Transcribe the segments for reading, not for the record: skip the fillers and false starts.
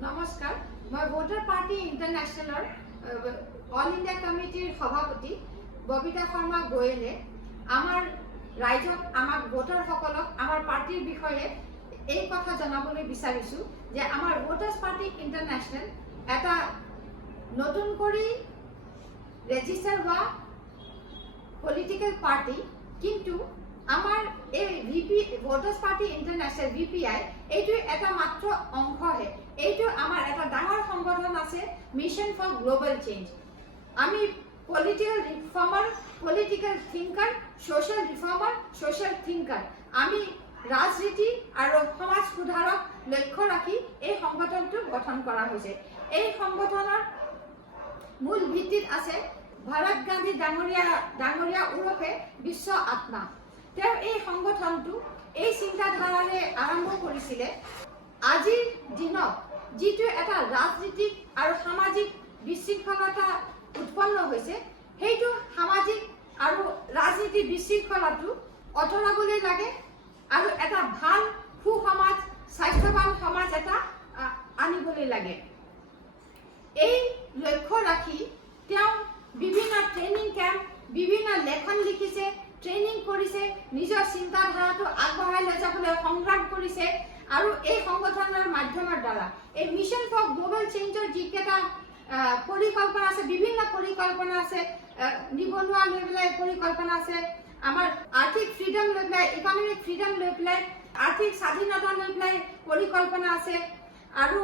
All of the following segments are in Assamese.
নমস্কাৰ, মই ভোটাৰ পাৰ্টি ইণ্টাৰনেশ্যনেলৰ অল ইণ্ডিয়া কমিটিৰ সভাপতি ববিতা শৰ্মা গোয়েলে আমাৰ ৰাইজক আমাক ভোটাৰসকলক আমাৰ পাৰ্টিৰ বিষয়ে এই কথা জনাবলৈ বিচাৰিছোঁ যে আমাৰ ভোটাৰ্ছ পাৰ্টি ইণ্টাৰনেশ্যনেল এটা নতুন কৰি ৰেজিষ্টাৰ হোৱা পলিটিকেল পাৰ্টি, কিন্তু আমাৰ এই ভোটাৰ্ছ পাৰ্টি ইণ্টাৰনেশ্যনেল VPI এইটো এটা মাত্ৰ অংশহে। এইটো আমাৰ এটা ডাঙৰ সংগঠন আছে, মিছন ফৰ গ্লোবেল চেঞ্জ। আমি political ৰিফৰ্মাৰ, political thinker, social ৰিফৰ্মাৰ, social thinker. আমি ৰাজনীতি আৰু সমাজ সুধাৰক লক্ষ্য ৰাখি এই সংগঠনটো গঠন কৰা হৈছে। এই সংগঠনৰ মূল ভিত্তিত আছে ভাৰত গান্ধী ডাঙৰীয়া ওৰফে বিশ্ব আত্মা। তেওঁ এই সংগঠনটো এই চিন্তাধাৰাৰে আৰম্ভ কৰিছিলে। আজিৰ দিনত যিটো এটা ৰাজনীতিক আৰু সামাজিক বিশৃংখলতা উৎপন্ন হৈছে, সেইটো সামাজিক আৰু ৰাজনীতিক বিশৃংখলাটো আঁতৰাবলৈ লাগে আৰু এটা ভাল সুসমাজ, স্বাস্থ্যৱান সমাজ এটা আনিবলৈ লাগে। এই লক্ষ্য ৰাখি তেওঁ বিভিন্ন ট্ৰেইনিং কেম্প, বিভিন্ন লেখন লিখিছে, ট্ৰেইনিং কৰিছে, নিজৰ চিন্তাধাৰাটো আগবঢ়াই লৈ যাবলৈ সংগ্ৰাম কৰিছে। আৰু এই সংগঠনৰ মাধ্যমৰ দ্বাৰা এই মিছন ফৰ গ্লোবেল চেঞ্জৰ যিকেইটা পৰিকল্পনা আছে, বিভিন্ন পৰিকল্পনা আছে, নিবনুৱা লৈ পেলাই পৰিকল্পনা আছে, আমাৰ আৰ্থিক ফ্ৰীডম লৈ পেলাই, ইকনমিক ফ্ৰীডম লৈ পেলাই, আৰ্থিক স্বাধীনতা লৈ পেলাই পৰিকল্পনা আছে। আৰু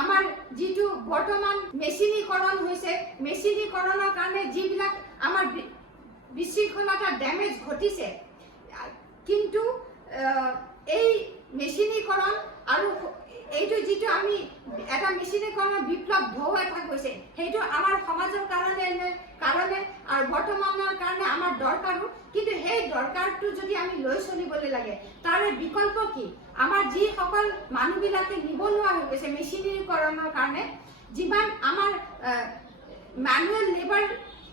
আমাৰ যিটো বৰ্তমান মেচিনীকৰণ হৈছে, মেচিনীকৰণৰ কাৰণে যিবিলাক আমাৰ বিশৃংখলতা ডেমেজ ঘটিছে, কিন্তু এই মেচিনীকৰণ আৰু এইটো যিটো আমি এটা মেচিনীকৰণৰ বিপ্লৱ ঢৌ এটা গৈছে, সেইটো আমাৰ সমাজৰ কাৰণে আৰু বৰ্তমানৰ কাৰণে আমাৰ দৰকাৰো। কিন্তু সেই দৰকাৰটো যদি আমি লৈ চলিবলৈ লাগে, তাৰে বিকল্প কি? আমাৰ যিসকল মানুহবিলাকে নিবনুৱা হৈ গৈছে মেচিনীকৰণৰ কাৰণে, যিমান আমাৰ মেনুৱেল লেবাৰ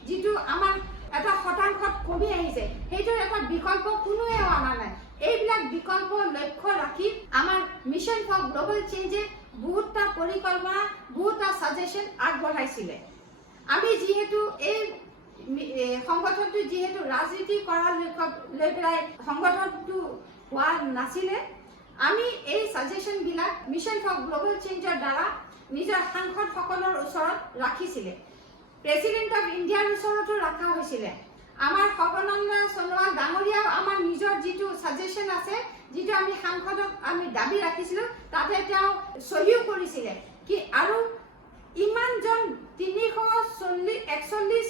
যিটো আমাৰ এটা শতাংশত কমি আহিছে, সেইটোৰ এটা বিকল্প কোনোৱে অনা নাই। এইবিলাক বিকল্প লক্ষ্য ৰাখি আমাৰ মিছন ফৰ গ্লোবেল চেঞ্জে বহুতটা পৰিকল্পনা, বহুতটা ছাজেশ্যন আগবঢ়াইছিলে। আমি যিহেতু এই সংগঠনটো যিহেতু ৰাজনীতি কৰাৰ লক্ষ্য লৈ পেলাই সংগঠনটো হোৱা নাছিলে, আমি এই ছাজেশ্যনবিলাক মিছন ফৰ গ্লোবেল চেঞ্জৰ দ্বাৰা নিজৰ সাংসদসকলৰ ওচৰত ৰাখিছিলে। প্ৰেচিডেণ্ট অফ ইণ্ডিয়াৰ ওচৰতো ৰখা হৈছিলে। আমাৰ সৰ্বানন্দ সোণোৱাল ডাঙৰীয়াও আমাৰ নিজৰ যিটো ছাজেশ্যন আছে, যিটো আমি সাংসদক আমি দাবী ৰাখিছিলোঁ, তাতে তেওঁ চহীও কৰিছিলে। কি আৰু ইমানজন 341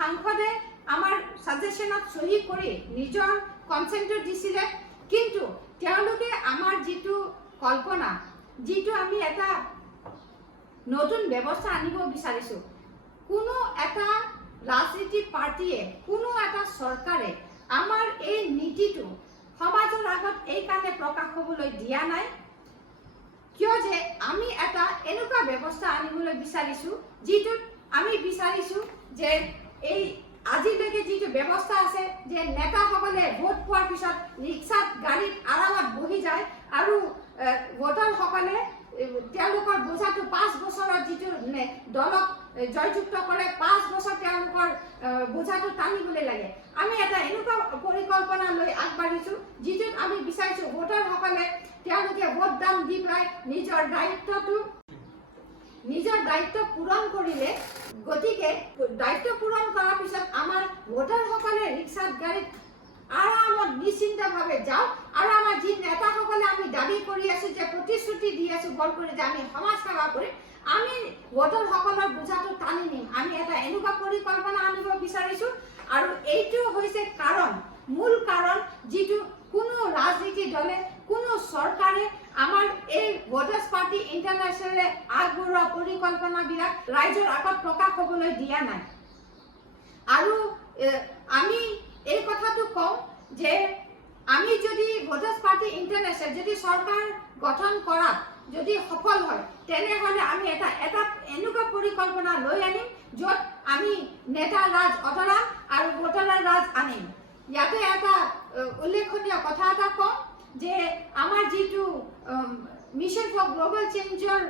সাংসদে আমাৰ ছাজেশ্যনত চহী কৰি নিজৰ কনচেণ্টটো দিছিলে। কিন্তু তেওঁলোকে আমাৰ যিটো কল্পনা, যিটো আমি এটা নতুন ব্যৱস্থা আনিব বিচাৰিছোঁ, কোনো এটা ৰাজনীতিক পাৰ্টীয়ে, কোনো এটা চৰকাৰে আমাৰ এই নীতিটো সমাজৰ আগত এই কাৰণে প্ৰকাশ হ'বলৈ দিয়া নাই। কিয় যে আমি এটা এনেকুৱা ব্যৱস্থা আনিবলৈ বিচাৰিছোঁ, যিটোত আমি বিচাৰিছোঁ যে এই আজিলৈকে যিটো ব্যৱস্থা আছে, যে নেতাসকলে ভোট পোৱাৰ পিছত ৰিক্সাত, গাড়ীত আৰামত বহি যায় আৰু ভোটাৰসকলে তেওঁলোকৰ বোজাটো 5 বছৰত যিটো দলক জয়যুক্ত কৰে, 5 বছৰ তেওঁলোকৰ বোজাটো টানিবলৈ লাগে। আমি এটা এনেকুৱা পৰিকল্পনা লৈ আগবাঢ়িছোঁ, যিটোত আমি বিচাৰিছোঁ ভোটাৰসকলে তেওঁলোকে ভোটদান দি পেলাই নিজৰ দায়িত্ব পূৰণ কৰিলে। গতিকে দায়িত্ব পূৰণ কৰাৰ পিছত আমাৰ ভোটাৰসকলে ৰিক্সাত, গাড়ীত আৰামত নিশ্চিন্তভাৱে যাওক আৰু আমাৰ যি নেতাসকলে আমি দাবী কৰি আছোঁ, যে প্ৰতিশ্ৰুতি দি আছোঁ ভোট কৰি, যে আমি সমাজ সেৱা কৰিম, আমি ভোটাৰসকলৰ বোজাটো টানি নিম। আমি এটা এনেকুৱা পৰিকল্পনা আনিব বিচাৰিছোঁ। আৰু এইটো হৈছে মূল কাৰণ, যিটো কোনো ৰাজনীতি দলে, কোনো চৰকাৰে আমাৰ এই ভোটাৰ্ছ পাৰ্টি ইণ্টাৰনেশ্যনেলে আগবঢ়োৱা পৰিকল্পনাবিলাক ৰাইজৰ আগত প্ৰকাশ হ'বলৈ দিয়া নাই। আৰু আমি এই কথাটো কওঁ যে আমি যদি ভোটাৰ্ছ পাৰ্টি ইণ্টাৰনেশ্যনেল যদি চৰকাৰ গঠন কৰাত যদি সফল হয়, তেনেহ'লে আমি এটা এনেকুৱা পৰিকল্পনা লৈ আনিম, য'ত আমি নেতাৰ ৰাজ আঁতৰাম আৰু ভোটাৰৰ ৰাজ আনিম। ইয়াতে এটা উল্লেখনীয় কথা এটা কওঁ যে আমাৰ যিটো mission for global changer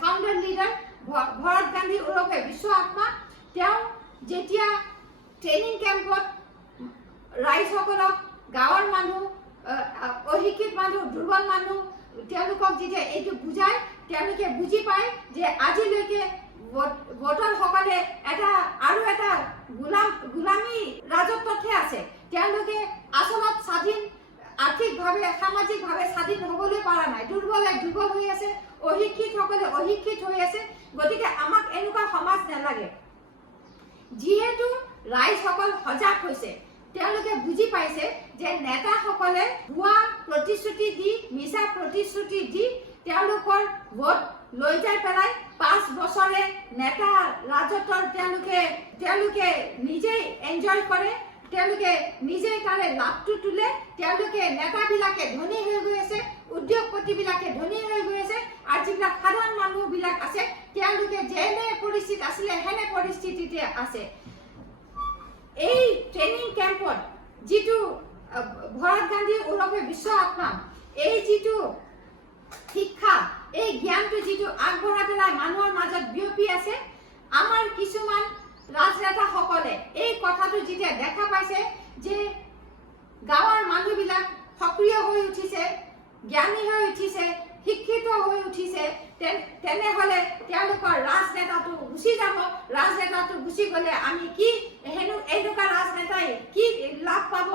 founder leader Bharat Gandhi ওৰফে বিশ্ব আত্মা। তেওঁ যেতিয়া ট্ৰেইনিং কেম্পত ৰাইজসকলক, গাঁৱৰ মানুহ, অশিক্ষিত মানুহ, দুৰ্বল মানুহ, তেওঁলোকক যেতিয়া এইটো বুজায়, তেওঁলোকে বুজি পায় যে আজিলৈকে ভোটাৰসকলে আৰু এটা গোলামী ৰাজত্বতহে আছে। তেওঁলোকে আচলত স্বাধীন, আৰ্থিকভাৱে, সামাজিকভাৱে স্বাধীন হ'বলৈ পৰা নাই। দুৰ্বল হৈ আছে, অশিক্ষিতসকলে অশিক্ষিত হৈ আছে। গতিকে আমাক এনেকুৱা সমাজ নালাগে। যিহেতু ৰাইজসকল সজাগ হৈছে, তেওঁলোকে বুজি পাইছে যে নেতাসকলে ভুৱা প্ৰতিশ্ৰুতি দি, মিছা প্ৰতিশ্ৰুতি দি তেওঁলোকৰ ভোট লৈ যাই পেলাই 5 বছৰে নেতা ৰাজত্বৰ তেওঁলোকে নিজেই এনজয় কৰে, তেওঁলোকে নিজেই তাৰে লাভটো তোলে। তেওঁলোকে নেতাবিলাকে ধনী হৈ গৈ আছে, উদ্যোগপতিবিলাকে ধনী হৈ গৈ আছে, আৰু যিবিলাক সাধাৰণ মানুহবিলাক আছে তেওঁলোকে যেনে পৰিস্থিতি আছিলে সেনে পৰিস্থিতিতে আছে। এই ট্ৰেইনিং কেম্পত যিটো ভৰত গান্ধী ওৰফে বিশ্ব আত্মা, এই যিটো শিক্ষা, এই জ্ঞানটো যিটো আগবঢ়াই পেলাই মানুহৰ মাজত বিয়পি আছে, আমাৰ কিছুমান ৰাজনেতাসকলে এই কথাটো যেতিয়া দেখা পাইছে যে গাঁৱৰ মানুহবিলাক সক্ৰিয় হৈ উঠিছে, জ্ঞানী হৈ উঠিছে, শিক্ষিত হৈ উঠিছে, তেনেহ'লে তেওঁলোকৰ ৰাজনেতাটো গুচি যাব। ৰাজনেতাটো গুচি গ'লে আমি কি এনেকুৱা ৰাজনেতাই কি লাভ পাব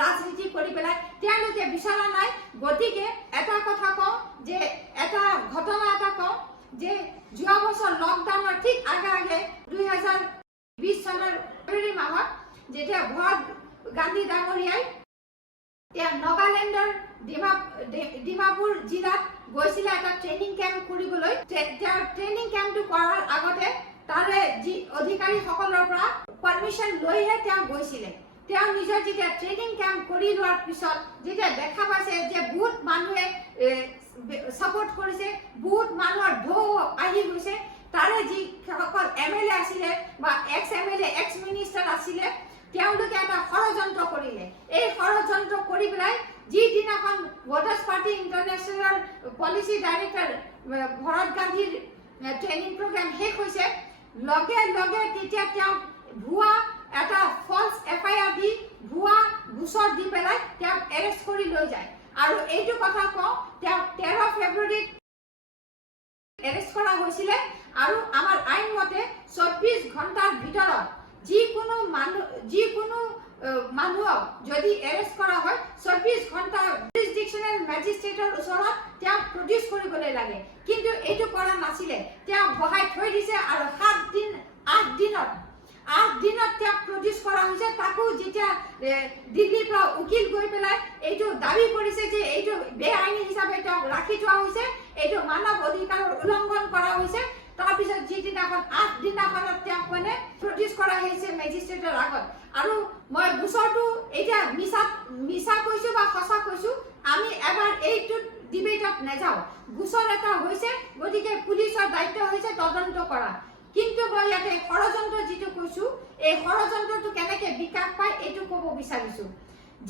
ৰাজনীতি কৰি পেলাই? তেওঁলোকে বিচৰা নাই। গতিকে এটা কথা কওঁ, যে এটা ঘটনা এটা কওঁ, যে যোৱা বছৰ লকডাউনৰ ঠিক আগে 2020 চনৰ ফেব্ৰুৱাৰী মাহত যেতিয়া ভৰত গান্ধী ডাঙৰীয়াই তেওঁ নাগালেণ্ডৰ ডিমাপুৰ জিলাত গৈছিলে এটা ট্ৰেইনিং কেম্প কৰিবলৈ। তেওঁ ট্ৰেইনিং কেম্পটো কৰাৰ আগতে তাৰে যি অধিকাৰীসকলৰ পৰা পাৰ্মিশ্যন লৈহে তেওঁ গৈছিলে। তেওঁ নিজৰ যেতিয়া ট্ৰেইনিং কেম্প কৰি লোৱাৰ পিছত যেতিয়া দেখা পাইছে যে বহুত মানুহে ছাপোৰ্ট কৰিছে, বহুত মানুহৰ ঢৌ আহি গৈছে, তাৰে যিসকল MLA আছিলে বা ex-MLA, ex-মিনিষ্টাৰ আছিলে, তেওঁলোকে এটা ষড়যন্ত্ৰ কৰিলে। এই ষড়যন্ত্ৰ কৰি পেলাই যিদিনাখন ভোটাৰ্ছ পাৰ্টি ইণ্টাৰনেশ্যনেলৰ পলিচি ডাইৰেক্টৰ ভৰত গান্ধীৰ ট্ৰেইনিং প্ৰগ্ৰাম শেষ হৈছে, লগে লগে তেতিয়া তেওঁ ভুৱা এটা ফলছ FIR দি, ভুৱা গোচৰ দি পেলাই তেওঁক এৰেষ্ট কৰি লৈ যায়। আৰু এইটো কথা কওঁ, তেওঁক 13 ফেব্ৰুৱাৰীত এৰেষ্ট কৰা হৈছিলে। আৰু আমাৰ আইন মতে 24 ঘণ্টাৰ ভিতৰত যিকোনো মানুহক যদি এৰেষ্ট কৰা হয়, 24 ঘণ্টা জুৰিছডিকশ্যনেল মেজিষ্ট্ৰেটৰ ওচৰত তেওঁক প্ৰডিউচ কৰিবলৈ লাগে। কিন্তু এইটো কৰা নাছিলে, তেওঁক বহাই থৈ দিছে। আৰু 8 দিনত তেওঁক প্ৰডিউচ কৰা হৈছে। তাকো যেতিয়া দিল্লীৰ পৰা উকিল গৈ পেলাই এইটো দাবী কৰিছে যে এইটো বেআইনী হিচাপে তেওঁক ৰাখি থোৱা হৈছে, এইটো মানৱ অধিকাৰৰ উলংঘন কৰা হৈছে, তাৰপিছত যিদিনাখন 8 দিনাখনত তেওঁক প্ৰডিউচ কৰা হৈছে মেজিষ্ট্ৰেটৰ আগত। আৰু মই গোচৰটো এতিয়া মিছা কৈছো বা সঁচা কৈছো, আমি এবাৰ এইটো ডিবেটত নাযাওঁ। গোচৰ এটা হৈছে, গতিকে পুলিচৰ দায়িত্ব হৈছে তদন্ত কৰা। কিন্তু মই ইয়াতে ষড়যন্ত্ৰ যিটো কৈছো, এই ষড়যন্ত্ৰটো কেনেকে বিকাশ পায় এইটো ক'ব বিচাৰিছো।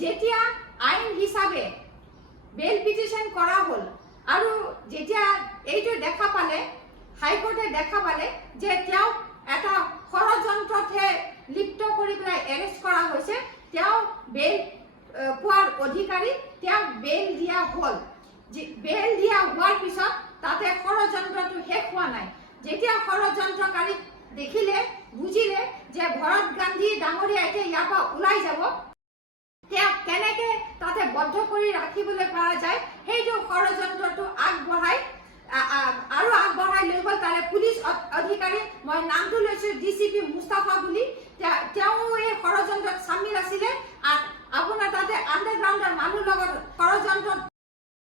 যেতিয়া আইন হিচাপে বেল পিটিশ্যন কৰা হ'ল, আৰু যেতিয়া এইটো দেখা পালে, হাইকোৰ্টে দেখা পালে যে তেওঁক এটা ষড়যন্ত্ৰতহে লিপ্ত কৰি পেলাই এৰেষ্ট কৰা হৈছে, তেওঁ বেল পোৱাৰ অধিকাৰী, তেওঁক বেল দিয়া হ'ল। বেল দিয়া হোৱাৰ পিছত তাতে ষড়যন্ত্ৰটো শেষ হোৱা নাই। যেতিয়া ষড়যন্ত্ৰকাৰীক দেখিলে, বুজিলে যে ভৰত গান্ধী ডাঙৰীয়া এতিয়া ইয়াৰ পৰা ওলাই যাব, তেওঁক কেনেকে তাতে বদ্ধ কৰি ৰাখিবলৈ পৰা যায়, সেইটো ষড়যন্ত্ৰটো আগবঢ়াই লৈ গ'ল তাৰে পুলিচ অধিকাৰী। মই নামটো লৈছো DCP মুস্তাফা বুলি। তেওঁ এই ষড়যন্ত্ৰত চামিল আছিলে। আপোনাৰ তাতে আণ্ডাৰগ্ৰাউণ্ডৰ মানুহৰ লগত ষড়যন্ত্ৰত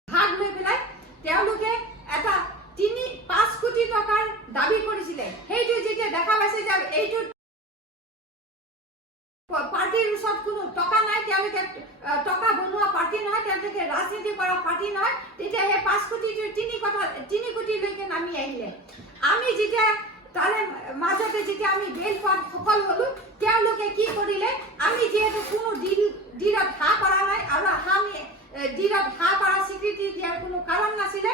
ভাগ লৈ পেলাই তেওঁলোকে এটা 5 কোটি টকাৰ দাবী কৰিছিলে। সেইটো যেতিয়া দেখা পাইছে যে এইটো পাৰ্টিৰ ওচৰত কোনো টকা নাই, তেওঁলোকে টকা বনোৱা পাৰ্টি নহয়, তেওঁলোকে ৰাজনীতি কৰা পাৰ্টি নহয়, তেতিয়া সেই 5 কোটিটো 3 কোটিলৈকে নামি আহিলে। আমি যেতিয়া তাৰে মাজতে যেতিয়া আমি বেল পোৱাত সফল হলো, তেওঁলোকে কি কৰিলে, আমি যিহেতু কোনো ডিলত হাঁহ কৰা নাই, আৰু ডিলত হাঁহ কৰা স্বীকৃতি দিয়াৰ কোনো কাৰণ নাছিলে,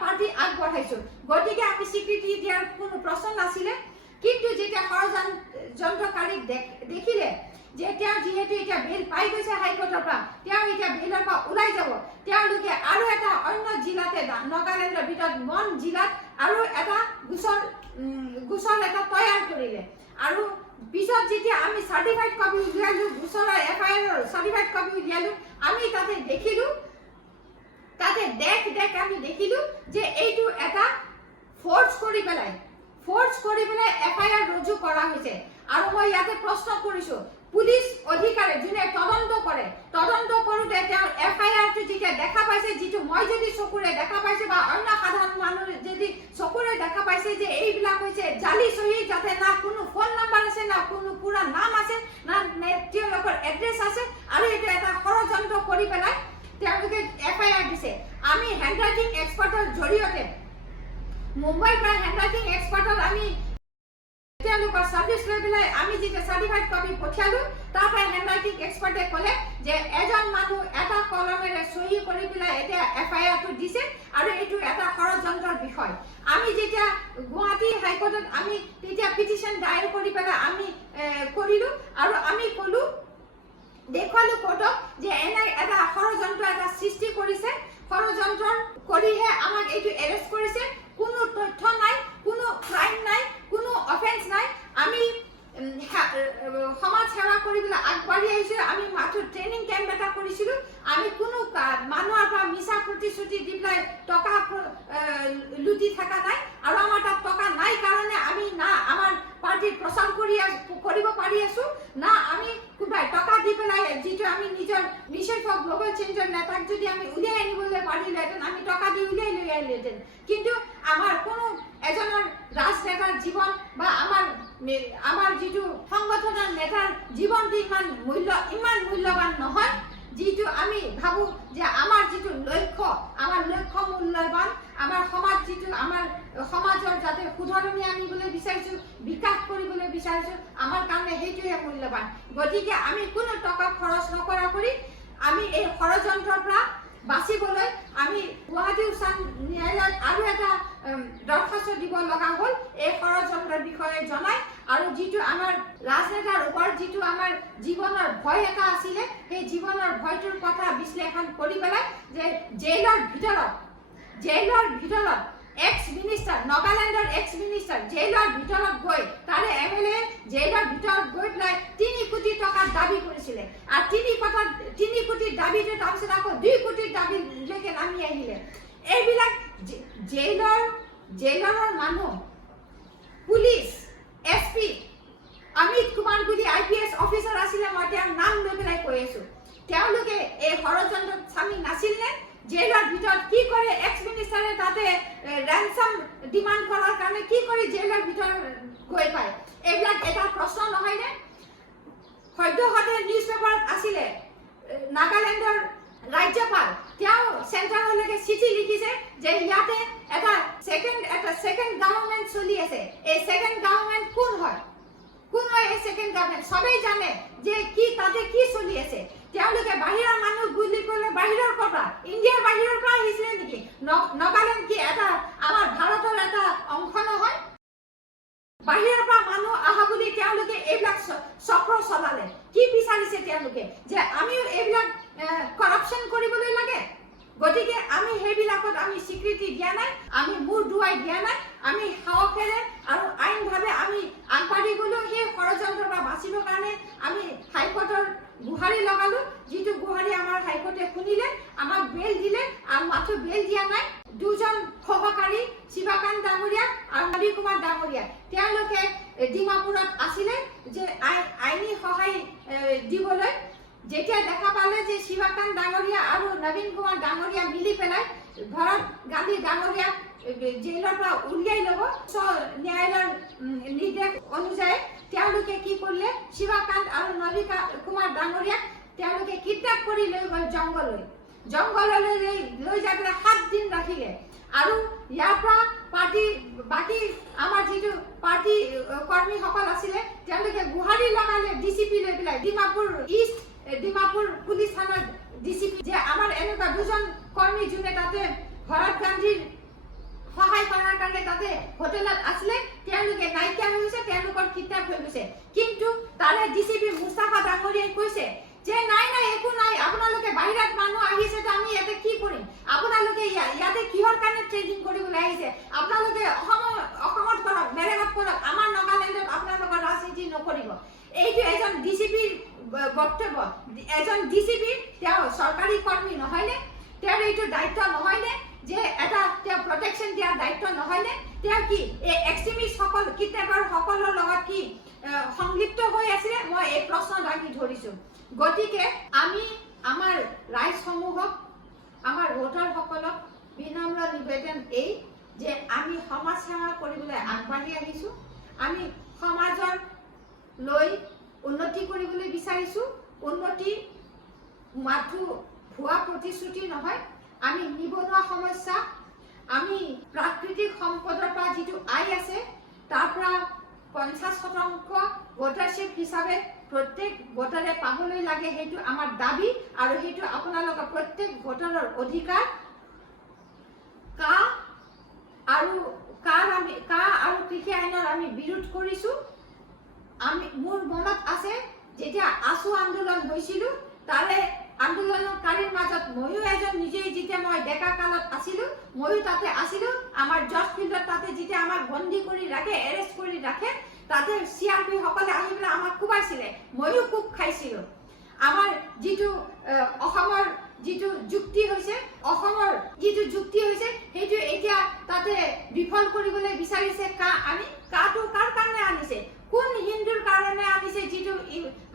পাৰ্টি আগবঢ়াইছো গতিকে আমি স্বীকৃতি দিয়াৰ কোনো প্ৰশ্ন নাছিলে কিন্তু যেতিয়া ষড়যন্ত্ৰকাৰীক দেখিলে যে তেওঁ যিহেতু এতিয়া বেল পাই গৈছে হাইকোৰ্টৰ পৰা তেওঁ এতিয়া বেলৰ পৰা ওলাই যাব তেওঁলোকে আৰু এটা অন্য জিলাতে নাগালেণ্ডৰ ভিতৰত মন জিলাত আৰু এটা গোচৰ এটা তৈয়াৰ কৰিলে আৰু পিছত যেতিয়া আমি সাৰ্টিফাইড কপি উলিয়ালো গোচৰৰ এফআইআৰ সাৰ্টিফাইড কপি উলিয়ালো আমি তাতে দেখিলো তাতে আমি দেখিলো যে এইটো এটা ফোর্স কৰি পেলাই এফআইআৰ ৰুজু কৰা হৈছে আৰু মই ইয়াতে প্ৰশ্ন কৰিছো পুলিচ অধিকাৰী যোনে তদন্ত কৰোতে তেওঁ এফআইআৰটো যেতিয়া দেখা পাইছে যিটো মই যদি চকুৰে দেখা পাইছো বা অন্য সাধাৰণ মানুহ যদি চকুৰে দেখা পাইছে যে এইবিলাক হৈছে জালি সহি যাতে না কোনো ফোন নাম্বাৰ আছে না কোনো পুৰা নাম আছে না তেওঁলোকৰ এড্ৰেছ আছে আৰু এটা এটা ষড়যন্ত্ৰ কৰি পেলাই তেওঁলোকে এফআইআৰ দিছে আমি হ্যান্ডৰাইটিং এক্সপাৰ্টৰ জৰিয়তে মুম্বাইৰ পৰা হ্যান্ডৰাইটিং এক্সপাৰ্টৰ আমি তেওঁলোকৰ সাৰ্ভিস লৈ পেলাই আমি যেতিয়া সাৰ্টিফাইড কপি পঠিয়ালো তাৰ পৰা হ্যান্ডৰাইটিং এক্সপাৰ্টে ক'লে যে এজন মানুহ এটা কলমেৰে সহি কৰি পেলাই এতিয়া এফআইআৰটো দিছে আৰু এইটো এটা ষড়যন্ত্ৰৰ বিষয় আমি যেতিয়া গুৱাহাটী হাইকোৰ্টত আমি তেতিয়া পিটিশন দায়েৰ কৰি পেলাই আমি কৰিলো আৰু আমি ক'লো দেখুৱালো কোৰ্টক যে এনে এটা ষড়যন্ত্ৰ এটা সৃষ্টি কৰিছে ষড়যন্ত্ৰ কৰিহে আমাক এইটো এৰেষ্ট কৰিছে কোনো তথ্য নাই কোনো ক্ৰাইম নাই কোনো অফেন্স নাই আমি সমাজ সেৱা কৰিবলৈ আগবাঢ়ি আহিছো আমি মাত্ৰ ট্ৰেইনিং কেম্প এটা কৰিছিলো আমি কোনো মানুহৰ পৰা মিছা প্ৰতিশ্ৰুতি দি পেলাই টকা লুটি থকা নাই আৰু আমাৰ তাত টকা নাই কাৰণে আমি না আমাৰ পাৰ্টি প্ৰচাৰ কৰিব পাৰি আছো না আমি কোনোবাই টকা দি পেলাই যিটো আমি নিজৰ মিছন ফৰ গ্লোবাল চেঞ্জৰ নেতাক যদি আমি উলিয়াই আনিবলৈ পাৰিলেহেঁতেন আমি টকা দি উলিয়াই লৈ আহিলেহেঁতেন কিন্তু আমাৰ কোনো এজনৰ ৰাজনেতাৰ জীৱন বা আমাৰ যিটো সংগঠনৰ নেতাৰ জীৱনটো ইমান মূল্যৱান নহয় যিটো আমি ভাবো যে আমাৰ যিটো লক্ষ্য মূল্যৱান আমাৰ সমাজ যিটো আমাৰ সমাজৰ যাতে শুধৰণি আনিবলৈ বিচাৰিছো বিকাশ কৰিবলৈ বিচাৰিছো আমাৰ কাৰণে সেইটোহে মূল্যৱান গতিকে আমি কোনো টকা খৰচ নকৰা কৰি আমি এই ষড়যন্ত্ৰৰ পৰা বাচিবলৈ আমি গুৱাহাটী উচ্চ ন্যায়ালয়ত আৰু এটা দৰখাস্ত দিব লগা হ'ল এই ষড়যন্ত্ৰৰ বিষয়ে জনাই আৰু যিটো আমাৰ ৰাজনেতাৰ ওপৰত যিটো আমাৰ জীৱনৰ ভয় এটা আছিলে সেই জীৱনৰ ভয়টোৰ কথা বিশ্লেষণ কৰি পেলাই যে জেলৰ ভিতৰত এক্স মিনিষ্টাৰ নাগালেণ্ডৰ এক্স মিনিষ্টাৰ জেলৰ ভিতৰত গৈ তাৰে এমএলএ জেলৰ ভিতৰত গৈ পেলাই 3 কোটি টকাৰ দাবী কৰিছিলে আৰু 3 কোটিৰ দাবীটো তাৰপিছত আকৌ 2 কোটিৰ দাবীলৈকে নামি আহিলে এইবিলাক জেলৰ মানুহ পুলিচ এছপি অমিত কুমাৰ বুলি আইপিএছ অফিচাৰ আছিলে মই তেওঁৰ নাম লৈ পেলাই কৈ আছো তেওঁলোকে এই ষড়যন্ত্ৰত চামি নাছিল নে জেলৰ ভিতৰত কি কৰে এক্স মিনিষ্টাৰে তাতে ৰেনসাম ডিমান্ড কৰাৰ কাৰণে কি কৰি জেলৰ ভিতৰত গৈ পায় এইবিলাক এটা প্ৰশ্ন নহয় নে সদ্যহতে নিউজ পেপাৰত আছিলে নাগালেণ্ডৰ ৰাজ্যপাল তেওঁ চেণ্টাৰলৈকে চিঠি লিখিছে যে ইয়াতে এটা সেকেন্ড গভৰ্ণমেণ্ট চলি আছে এই সেকেন্ড গভৰ্ণমেণ্ট কোন হয় এই সেকেন্ড গভৰ্ণমেণ্ট সবেই জানে যে কি তাতে কি চলি আছে তেওঁলোকে বাহিৰৰ মানুহ বুলি ক'লে বাহিৰৰ পৰা ইণ্ডিয়াৰ বাহিৰৰ পৰা আহিছিলে নেকি নাগালেণ্ড কি এটা আমাৰ ভাৰতৰ এটা অংশ নহয় বাহিৰৰ পৰা মানুহ আহা বুলি তেওঁলোকে এইবিলাক চক্ৰ চলালে কি বিচাৰিছে তেওঁলোকে যে আমিও এইবিলাক কৰাপশ্যন কৰিবলৈ লাগে গতিকে আমি সেইবিলাকত আমি স্বীকৃতি দিয়া নাই আমি মূৰ দুৱাই দিয়া নাই আমি সাহসেৰে আৰু আইনভাৱে আমি আগবাঢ়ি গলো সেই ষড়যন্ত্ৰৰ পৰা বাচিবৰ কাৰণে আমি হাইকোৰ্টৰ গুহাৰি লগালো যিটো গুহাৰি আমাৰ হাইকোৰ্টে শুনিলে আমাক বেল দিলে আৰু মাত্ৰ বেল দিয়া নাই দুজন সহকাৰী শিৱাকান্ত ডাঙৰীয়া আৰু নবী কুমাৰ ডাঙৰীয়া তেওঁলোকে ডিমাপুৰত আছিলে যে আইনী সহায় দিবলৈ যেতিয়া দেখা পালে যে শিৱাকান্ত ডাঙৰীয়া আৰু নবীন কুমাৰ ডাঙৰীয়া মিলি পেলাই ভৰত গান্ধী ডাঙৰীয়াক জেলৰ পৰা উলিয়াই ল'ব ন্যায়ালয়ৰ নিৰ্দেশ অনুযায়ী তেওঁলোকে কি কৰিলে শিৱাকান্ত আৰু নবী কুমাৰ ডাঙৰীয়াক তেওঁলোকে কিডনেপ কৰি লৈ গ'ল জংঘললৈ লৈ যাই পেলাই 7 দিন ৰাখিলে আৰু ইয়াৰ পৰা পাৰ্টি বাকী আমাৰ যিটো পাৰ্টি কৰ্মীসকল আছিলে তেওঁলোকে গুহাৰি লগালে ডিচিপি লৈ পেলাই ডিমাপুৰ পুলিচ থানাৰ ডিচিপি যে আমাৰ এনেকুৱা দুজন কৰ্মী যোনে তাতে ভৰত গান্ধীৰ সহায় কৰাৰ কাৰণে তাতে হোটেলত আছিলে তেওঁলোকে নাইকিয়া হৈ গৈছে তেওঁলোকৰ কিডনেপ হৈ গৈছে কিন্তু তাৰে ডিচিপি মুস্তাফা ডাঙৰীয়াই কৈছে যে নাই নাই একো নাই আপোনালোকে বাহিৰত মানুহ আহিছে তো আমি ইয়াতে কি কৰিম আপোনালোকে ইয়াতে কিহৰ কাৰণে ট্ৰেডিং কৰিবলৈ আহিছে আপোনালোকে অসমত কৰক বেলেগত কৰক আমাৰ নাগালেণ্ডত আপোনালোকৰ ৰাজনীতি নকৰিব এইটো এজন ডিচিপিৰ বক্তব্য এজন ডিচিপি তেওঁ চৰকাৰী কৰ্মী নহয়নে তেওঁৰ এইটো দায়িত্ব নহয়নে যে এটা তেওঁ প্ৰটেকশ্যন দিয়াৰ দায়িত্ব নহয়নে তেওঁ কি এই এক্সট্ৰিমিষ্ট সকল কিডনেপাৰ সকলৰ লগত কি সংলিপ্ত হৈ আছিলে মই এই প্ৰশ্ন দাঙি ধৰিছো গতিকে আমি আমাৰ ৰাইজসমূহক আমাৰ ভোটাৰসকলক বিনম্ৰ নিবেদন এই যে আমি সমাজ সেৱা কৰিবলৈ আগবাঢ়ি আহিছো আমি সমাজৰ লৈ উন্নতি কৰিবলৈ বিচাৰিছো উন্নতি মাথো ভুৱা প্ৰতিশ্ৰুতি নহয় আমি নিবনুৱা সমস্যা আমি প্ৰাকৃতিক সম্পদৰ পৰা যিটো আয় আছে তাৰ পৰা 50% ভোটাৰশ্বিপ হিচাপে প্ৰত্যেক ভোটাৰে পাবলৈ লাগে সেইটো আমাৰ দাবী আৰু সেইটো আপোনালোকৰ প্ৰত্যেক ভোটাৰৰ অধিকাৰ কা আৰু কৃষি আইনৰ আমি বিৰোধ কৰিছো আমি মোৰ মনত আছে যেতিয়া আছু আন্দোলন হৈছিল তাৰে আন্দোলনকাৰীৰ মাজত ময়ো এজন নিজেই যেতিয়া মই ডেকা কালত আছিলো ময়ো তাতে আছিলো আমাৰ জজ ফিল্ডত তাতে যেতিয়া আমাক বন্দী কৰি ৰাখে এৰেষ্ট কৰি ৰাখে তাতে সিআৰপি সকলে আহি পেলাই আমাক কোবাইছিলে ময়ো কোব খাইছিলো আমাৰ যিটো অসমৰ যিটো যুক্তি হৈছে সেইটো এতিয়া তাতে বিফল কৰিবলৈ বিচাৰিছে আমি কাটো কাৰ কাৰণে আনিছে কোন হিন্দুৰ কাৰণে আনিছে যিটো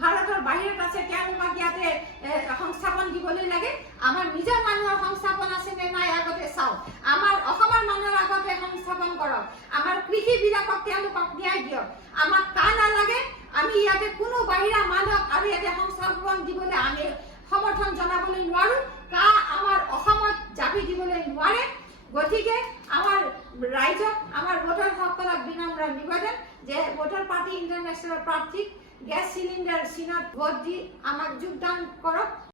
ভাৰতৰ বাহিৰত আছে তেওঁলোকক ইয়াতে সংস্থাপন দিবলৈ লাগে আমাৰ নিজৰ মানুহৰ সংস্থাপন আছে নে নাই আগতে চাও আমাৰ অসমৰ মানুহৰ আগতে সংস্থাপন কৰক আমাৰ কৃষিবিলাকক তেওঁলোকক ন্যায় দিয়ক আমাক কা নালাগে আমি ইয়াতে কোনো বাহিৰা মানুহক আৰু ইয়াতে সংস্থাপন দিবলৈ আমি সমৰ্থন জনাবলৈ নোৱাৰো কা আমাৰ অসমত জাপি দিবলৈ নোৱাৰে গতিকে আমাৰ ৰাইজক আমাৰ ভোটাৰসকলক বিনম্ৰ নিবেদন যে ভোটাৰ পাৰ্টি ইণ্টাৰনেশ্যনেল প্ৰাৰ্থীক গেছ চিলিণ্ডাৰ চিনত ভোট দি আমাক যোগদান কৰক